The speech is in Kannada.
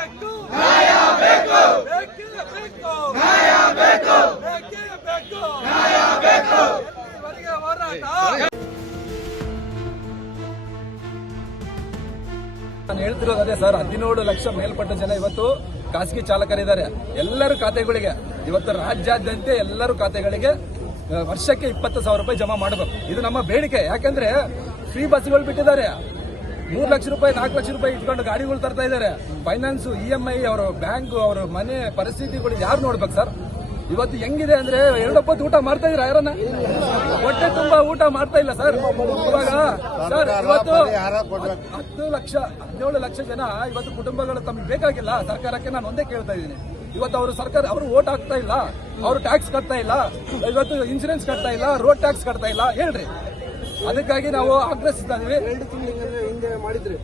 ಬೇಕು. ಬೇಕು ಬೇಕು ಬೇಕು ನಾನು ಹೇಳ್ತಿರೋದು ಅದೇ ಸರ್, ಹದಿನೇಳು ಲಕ್ಷ ಮೇಲ್ಪಟ್ಟ ಜನ ಇವತ್ತು ಖಾಸಗಿ ಚಾಲಕರಿದ್ದಾರೆ. ಎಲ್ಲರೂ ಖಾತೆಗಳಿಗೆ, ಇವತ್ತು ರಾಜ್ಯಾದ್ಯಂತ ಎಲ್ಲರೂ ಖಾತೆಗಳಿಗೆ ವರ್ಷಕ್ಕೆ ಇಪ್ಪತ್ತು ಸಾವಿರ ರೂಪಾಯಿ ಜಮಾ ಮಾಡಬೇಕು. ಇದು ನಮ್ಮ ಬೇಡಿಕೆ. ಯಾಕಂದ್ರೆ ಫ್ರೀ ಬಸ್ಗಳು ಬಿಟ್ಟಿದ್ದಾರೆ. ಮೂರ್ ಲಕ್ಷ ರೂಪಾಯಿ, ನಾಲ್ಕು ಲಕ್ಷ ರೂಪಾಯಿ ಇಟ್ಕೊಂಡು ಗಾಡಿಗಳು ತರ್ತಾ ಇದ್ದಾರೆ. ಫೈನಾನ್ಸ್ ಇ ಎಂ ಐ ಅವರ ಬ್ಯಾಂಕ್ ಅವರ ಮನೆ ಪರಿಸ್ಥಿತಿಗಳು ಯಾರು ನೋಡ್ಬೇಕು ಸರ್? ಇವತ್ತು ಹೆಂಗಿದೆ ಅಂದ್ರೆ ಎರಡೊಪ್ಪತ್ತು ಊಟ ಮಾಡ್ತಾ ಇದ್ರ ಯಾರನ್ನ? ಹೊಟ್ಟೆ ತುಂಬಾ ಊಟ ಮಾಡ್ತಾ ಇಲ್ಲ ಸರ್. ಇವಾಗ ಸರ್, ಇವತ್ತು ಹತ್ತು ಲಕ್ಷ, ಹದಿನೇಳು ಲಕ್ಷ ಜನ ಇವತ್ತು ಕುಟುಂಬಗಳು ತಮಗೆ ಬೇಕಾಗಿಲ್ಲ. ಸರ್ಕಾರಕ್ಕೆ ನಾನು ಒಂದೇ ಕೇಳ್ತಾ ಇದ್ದೀನಿ. ಇವತ್ತು ಅವರು ಸರ್ಕಾರ, ಅವರು ಓಟ್ ಹಾಕ್ತಾ ಇಲ್ಲ. ಅವರು ಟ್ಯಾಕ್ಸ್ ಕಟ್ತಾ ಇಲ್ಲ. ಇವತ್ತು ಇನ್ಸೂರೆನ್ಸ್ ಕಟ್ತಾ ಇಲ್ಲ ರೋಡ್ ಟ್ಯಾಕ್ಸ್ ಕಟ್ತಾ ಇಲ್ಲ. ಹೇಳ್ರಿ. ಅದಕ್ಕಾಗಿ ನಾವು ಆಗ್ರಹಿಸ್ತಾ ಇದೀವಿ ಎರಡು ತಿಂಗಳ ಹಿಂದೆ ಮಾಡಿದ್ರಿ.